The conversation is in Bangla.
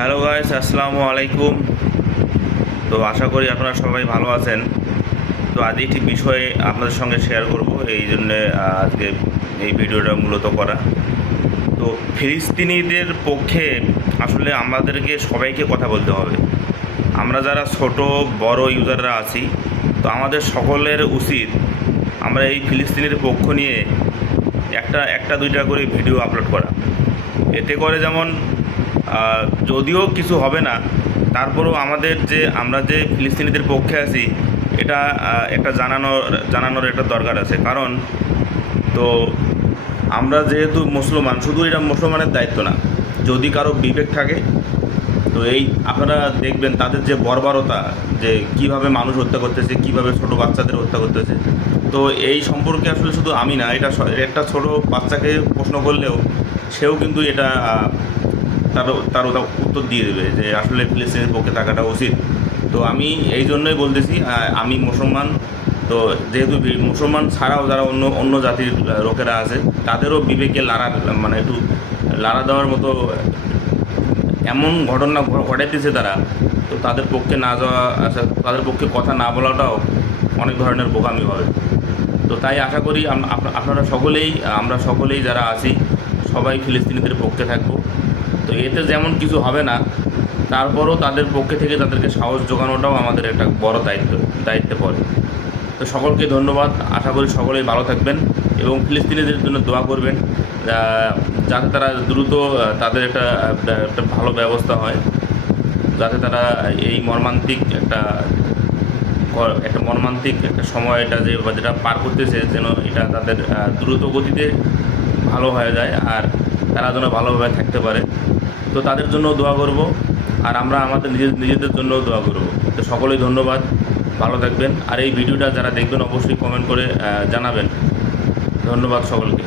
হ্যালো গাইস, আসসালামু আলাইকুম। তো আশা করি আপনারা সবাই ভালো আছেন। তো আজ একটি বিষয় আপনাদের সঙ্গে শেয়ার করব, এই জন্যে আজকে এই ভিডিওটা মূলত করা। তো ফিলিস্তিনিদের পক্ষে আসলে আমাদেরকে সবাইকে কথা বলতে হবে। আমরা যারা ছোট বড় ইউজাররা আছি, তো আমাদের সকলের উচিত আমরা এই ফিলিস্তিনিদের পক্ষ নিয়ে একটা দুইটা করে ভিডিও আপলোড করা। এতে করে যেমন যদিও কিছু হবে না, তারপরেও আমাদের আমরা যে ফিলিস্তিনিদের পক্ষে আছি এটা একটা জানানোর একটা দরকার আছে। কারণ তো আমরা যেহেতু মুসলমান, শুধু এটা মুসলমানের দায়িত্ব না, যদি কারো বিবেক থাকে তো এই আপনারা দেখবেন তাদের যে বর্বরতা, যে কিভাবে মানুষ হত্যা করতেছে, কিভাবে ছোট বাচ্চাদের হত্যা করতেছে। তো এই সম্পর্কে আসলে শুধু আমি না, এটা একটা ছোট বাচ্চাকে প্রশ্ন করলেও সেও কিন্তু এটা তার উত্তর দিয়ে দেবে যে আসলে ফিলিস্তিনের পক্ষে থাকাটা উচিত। তো আমি এই জন্যই বলতেছি, আমি মুসলমান। তো যেহেতু মুসলমান ছাড়াও যারা অন্য জাতির লোকেরা আছে, তাদেরও বিবেকে একটু লাড়া দেওয়ার মতো এমন ঘটনা ঘটাইতেছে তারা। তো তাদের পক্ষে না যাওয়া, তাদের পক্ষে কথা না বলাটাও অনেক ধরনের বোকামি হবে। তো তাই আশা করি আমরা সকলেই যারা আছি সবাই ফিলিস্তিনিদের পক্ষে থাকবো। তো এতে যেমন কিছু হবে না, তারপরও তাদের পক্ষে থেকে তাদেরকে সাহস জোগানোটাও আমাদের একটা বড় দায়িত্বে পড়ে। তো সকলকে ধন্যবাদ। আশা করি সকলেই ভালো থাকবেন এবং ফিলিস্তিনিদের জন্য দোয়া করবেন, যাতে তারা দ্রুত তাদের একটা ভালো ব্যবস্থা হয়, যাতে তারা এই মর্মান্তিক একটা সময় যেটা পার করতেছে, যেন এটা তাদের দ্রুত গতিতে ভালো হয়ে যায় আর তারা যেন ভালোভাবে থাকতে পারে। তো তাদের জন্য দোয়া করব, আর আমরা আমাদের নিজেদের জন্যও দোয়া করব। তো সকলেই ধন্যবাদ, ভালো থাকবেন। আর এই ভিডিওটা যারা দেখবেন অবশ্যই কমেন্ট করে জানাবেন। ধন্যবাদ সকলকে।